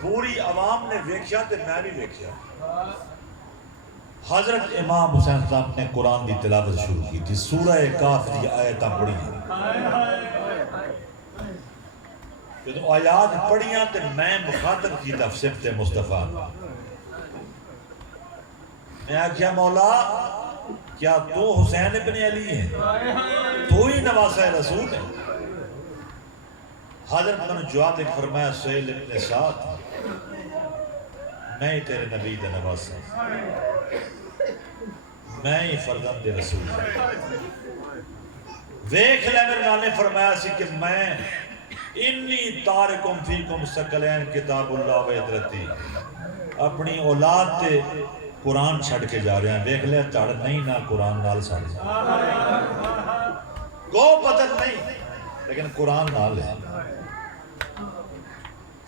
پوری عوام نے ویکھیا تے میں بھی ویکھیا حضرت امام حسین صاحب نے قرآن دی تلاوت شروع کی تھی سورہ کاف دی آیتاں پڑھی ہیں جدو آیات پڑھیاں تے میں مخاطب کی تفسیب مصطفیٰ میں آکھیا مولا کیا تو حسین ابن علی ہیں تو ہی نواسہ رسول ہے حضرت نے جواب ایک فرمایا سہیل ابن سعد میں ہی تیرے نبی دا نواسہ میں ہی فرزند رسول ویکھ لے میرے نانے فرمایا سی کہ میں انی تارکم فیکم ثقلین کتاب اللہ و عدرتی اپنی اولاد تے قرآن چھڑ کے جا رہے ہیں ویکھ لے تڑ نہیں نہ قرآن نال سڑ گو بدل نہیں لیکن قرآن نال ہے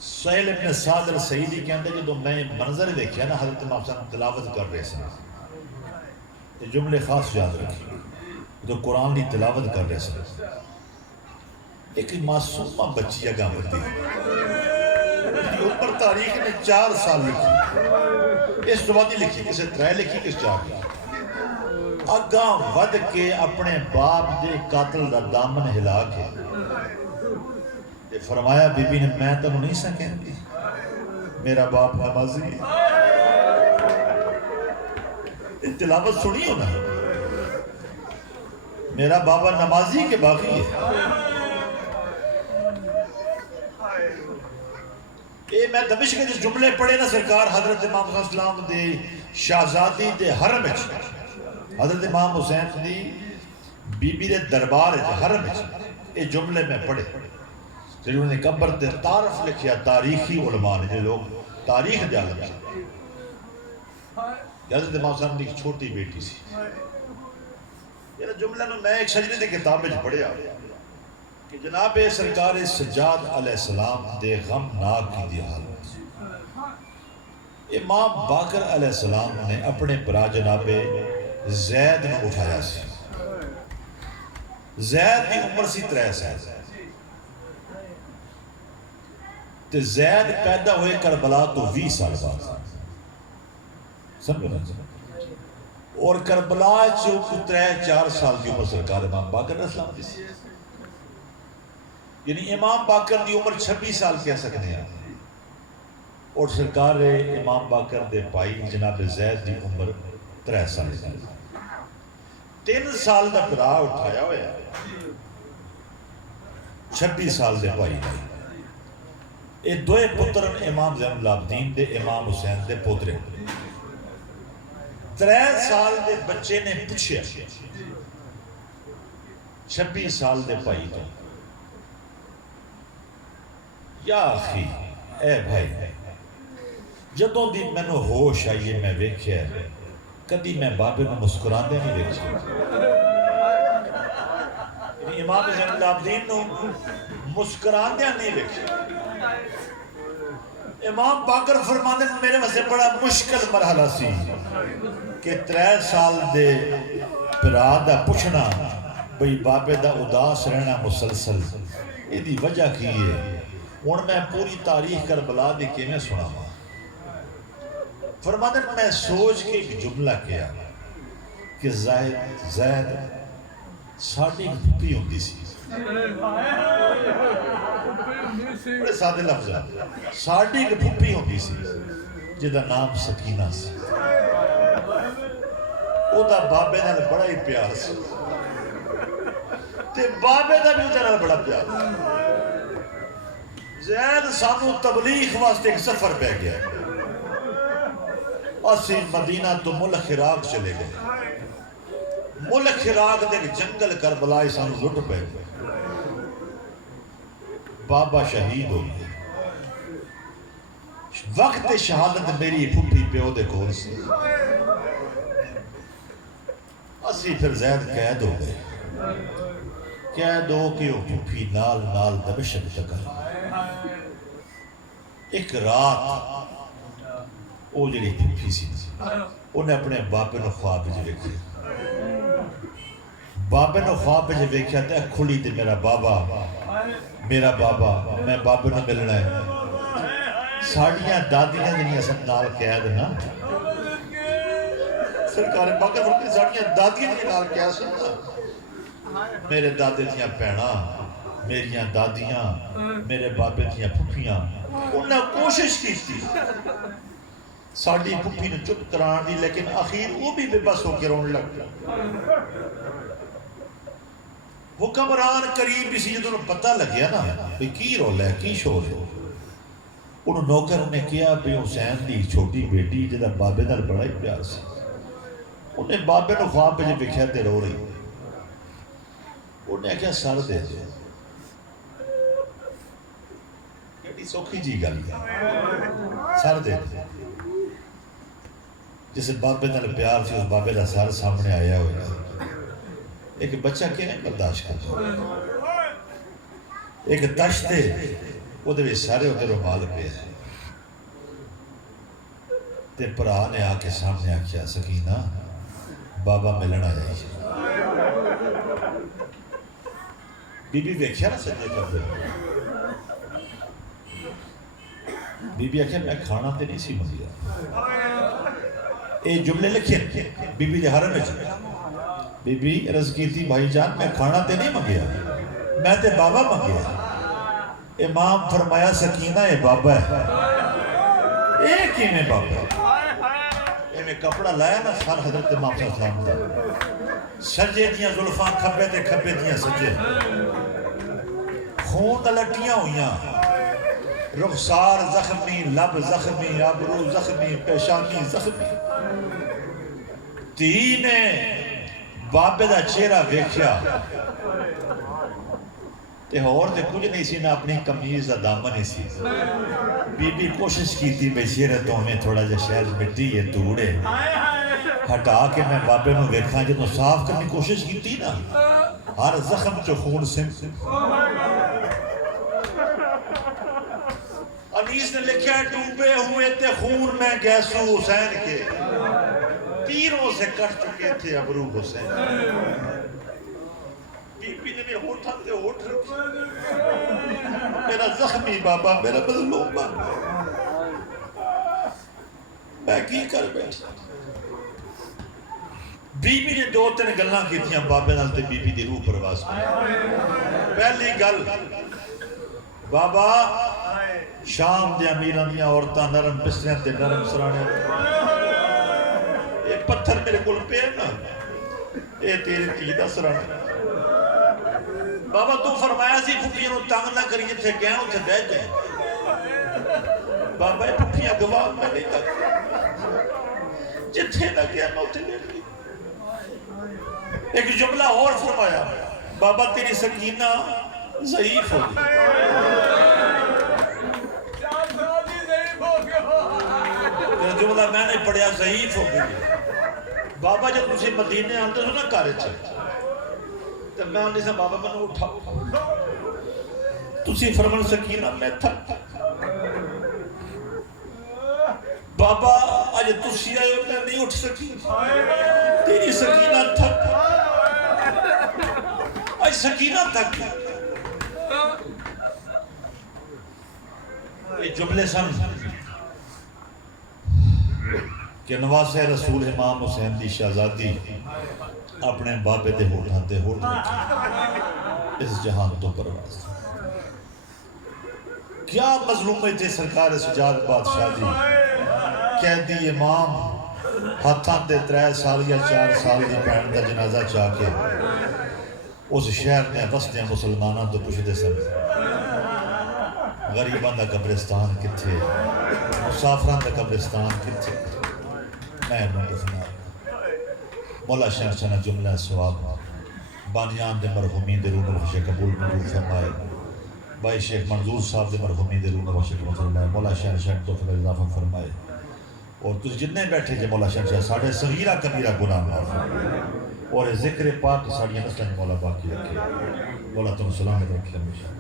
سہیل ابن سعد السعیدی کے اندر جو میں منظر دیکھیا نا حضرت امام صاحب تلاوت کر رہے ہیں یہ جملے خاص یاد رکھیں جو قرآن کی تلاوت کر رہے ہیں ایک معصومہ بچی اگاں ہوتی اوپر تاریخ نے 4 سال لکھی اس دعا دی لکھی کسے 3 لکھی کس 4 لکھی اگاں ود کے اپنے باپ دے قاتل دا دامن ہلا کے فرمایا بی بی نے میں تو نہیں سکیں دی میرا باپ نمازی تلاوت سنی ہونا میرا بابا نمازی کے باقی ہے اے میں دمشق کے جس جملے پڑھے نا سرکار حضرت امام صلی اللہ علیہ وسلم دے شہزادی دے حرم حضرت امام حسین دی بی بی دے دربار حرم اے جملے میں پڑھے انہوں نے قبر تے تعارف لکھیا تاریخی علماء نے جو لوگ تاریخ دے عالم سے حضرت امام صاحب کی چھوٹی بیٹی سی یہ جملہ میں ایک شجرے دے کتاب میں پڑھیا کہ جناب سرکار سجاد علیہ السلام دے غم ناک کی دی حالت امام باقر علیہ السلام نے اپنے برا جناب زید نے اٹھایا سی. زید کی عمر سی 3 سال تے زید پیدا ہوئے کربلا تو 20 سال بعد سمجھو نا. اور کربلا جو 3-4 سال کی عمر سرکار امام باقر علیہ السلام دی سی. یعنی امام باقر دی عمر 26 سال کہہ سکتے ہیں. اور سرکار امام باقر دے پائی جناب زید دی عمر 3 سال. 3 سال دا برا اٹھایا ہوا ہے 26 سال دے پائی. یہ دوئے پترن امام زین العابدین دے امام حسین دے پوترے. 3 سال دے بچے نے پوچھیا 26 سال دے پائی تو یا اخی اے بھائی جدوں دی میں نو ہوش آئیے میں ویکھیا ہے کدی میں بابے نو مسکران دے نہیں ویکھیا. امام زین العابدین نو مسکران دے نہیں ویکھیا. امام باقر فرماندے میرے واسطے بڑا مشکل مرحلہ سی کہ 3 سال دے پرا دا پوچھنا بھئی بابے دا اداس رہنا مسلسل یہ دی وجہ کی ہے. ہن میں پوری تاریخ کربلا دی کیویں سناواں. فرماندے میں سوچ کے ایک جملہ کیا کہ زید ساڈی پھپھی ہوندی سی. بڑے سادے لفظ ہیں. ساڈی ایک پھپھی ہوندی سی جدا نام سکینہ سی. او دا بابے نال بڑا ہی پیار سی تے بابے دا بھی او نال بڑا پیار سی. زید سانو تبلیغ واسطے ایک سفر پہ گیا. اسی مدینہ تو ملک عراق چلے گئے. ملک عراق دے جنگل کربلا سانو لٹ پہ گئے. بابا شہید ہو گئے. وقت شہادت میری پھپھی پیو دے کول سی. اسی پھر زید قید ہو گئے. قید ہو کے وہ پھپھی نال نال دمشق تک آئی. ایک رات وہ جڑی پھپھی سی انہیں اپنے بابے نو خواب وچ ویکھیا. بابے نو خواب وچ ویکھیا تے کھلی تے میرا بابا میں بابے نو ملنا ہے. ساڑیاں دادیاں جنیاں سن نال قید نا سرکار باقر فرماتے ساڑیاں دادیاں جنیاں نال قید سن. میرے دادے تھیاں پیڑاں میریاں دادیاں میرے بابے تھیاں پھپھیاں انہیں کوشش کی تھی ساڑی پھپھی نے چپ کران دی لیکن آخیر وہ بھی بے بس ہو کے رون لگ گیا. حکمران قریب اسی جدوں انہوں پتہ لگیا نا بھئی کی رول ہے کی شور ہے. انہوں نوکر نے کیا بھئی حسین دی چھوٹی بیٹی جدہ بابے نال بڑا ہی پیار سی. انہیں بابے نو خواب پہ ویکھیا تے رو رہی. انہیں کیا سر دے دے کیڑی سوکھی جی گل ہے سر دے دے. جسے بابے نال پیار سی اس بابے دا سر سامنے آیا ہوئے. ایک بچہ کیویں برداشت کرتا. ایک تشت تے وہ دے سارے ہوتے رومال پہ ہے تے پرا نے آ کے سامنے آکھیا سکینہ بابا ملنا جائے. بی بی ویکھیا نا سجے کرتے. بی بی آکھیا میں کھانا تے نہیں سی منگیا. اے جملے لکھے بی بی دے حرم وچ. بی بی عرض کی تھی بھائی جان میں کھانا تے نہیں منگیا میں تے بابا منگیا. امام فرمایا سکینہ اے بابا ہے. اے کیویں بابا ہے؟ اے میں کپڑا لایا نا سر حضرت امام صلی اللہ علیہ وسلم دا. سجے دیاں زلفاں کھبے تے کھبے دیاں سجے. خون لٹیاں ہوئیاں. رخسار زخمی لب زخمی ابرو زخمی پیشانی زخمی. تھی نے بابے دا چہرہ ویکھیا تے اور تے کچھ نہیں سی نہ اپنی کمیز دا دامن نہیں سی. بی بی کوشش کی تھی بھئی چہرے تو ہمیں تھوڑا جا شہر مٹی ہے توڑے ہٹا کے میں بابے نو ویکھاں جدوں صاف کرنے کوشش کی تھی نا ہر زخم چو خون سم حدیث نے لکھا ڈوبے ہوئے تھے خون میں گیسو حسین کے، تیروں سے کٹ چکے تھے ابرو حسین۔ بی بی نے بھی ہوٹھا تے ہوٹھ رکھی، میرا زخمی بابا، میرا مظلوم بابا، میں کی کر بیٹھا۔ بی بی نے 2-3 گلاں کیتیاں بابے نال تے بی بی دی روح پرواز کی۔ پہلی گل، بابا شام دے امیراں دیاں عورتاں نرم بستریاں تے نرم سرانے، اے پتھر میرے کول پیا نا، اے تیری دھی دا سرانا۔ بابا تو فرمایا سی پھپھیاں نوں تنگ نہ کری، جتھے گئے اتھے بیٹھ جائے۔ بابا یہ پھپھیاں گواہ میں نہیں تک، جتھے نہ گیا میں اتھے بیٹھ گئی۔ ایک جملہ اور فرمایا، بابا تیری سکینہ ضعیف ہو گئی۔ یہ جملہ میں نے پڑھیا، ضعیف ہو گئی۔ بابا جب تسی مدینے آتے ہو نا کارے چلتے، تو میں انہیں سے بابا میں نے اٹھا، تسی فرمان سکینہ میں تھک، بابا آج تسی آئے ہو میں نہیں اٹھ سکی، تیری سکینہ تھک، آج سکینہ تھک۔ یہ جملے سن کہ نواسے رسول امام حسین دی شہزادی اپنے بابے دے ہوٹھاں تے ہوٹھ رکھی، اس جہان تو پرواز۔ کیا مظلومت ہے سرکار سجاد بادشاہ دی، قیدی امام ہاتھاں تے 3 سال یا 4 سال دی بہن دا جنازہ چاہ کے اس شہر میں وسدے مسلماناں تو پوچھدے سن، غریباں دا قبرستان کتھے، مسافراں دا قبرستان کتھے، میں انہوں دفنا۔ مولا شہنشاہ نے جملہ سواب بانیان دے مرحومین دے روح نبخش قبول منظور فرمائے، بھائی شیخ منظور صاحب دے مرحومین دے روح نبخش قبول فرمائے، مولا شہنشاہ نے توفیق اضافہ فرمائے، اور تجھ جتنے بیٹھے جے مولا شہنشاہ ساڑھے صغیرہ کبیرہ گناہ معاف فرمائے، اور ذکر پاک ساڑھیاں نسلیں مولا باقی رکھے، مولا تم سلامت رکھے ہمیشہ۔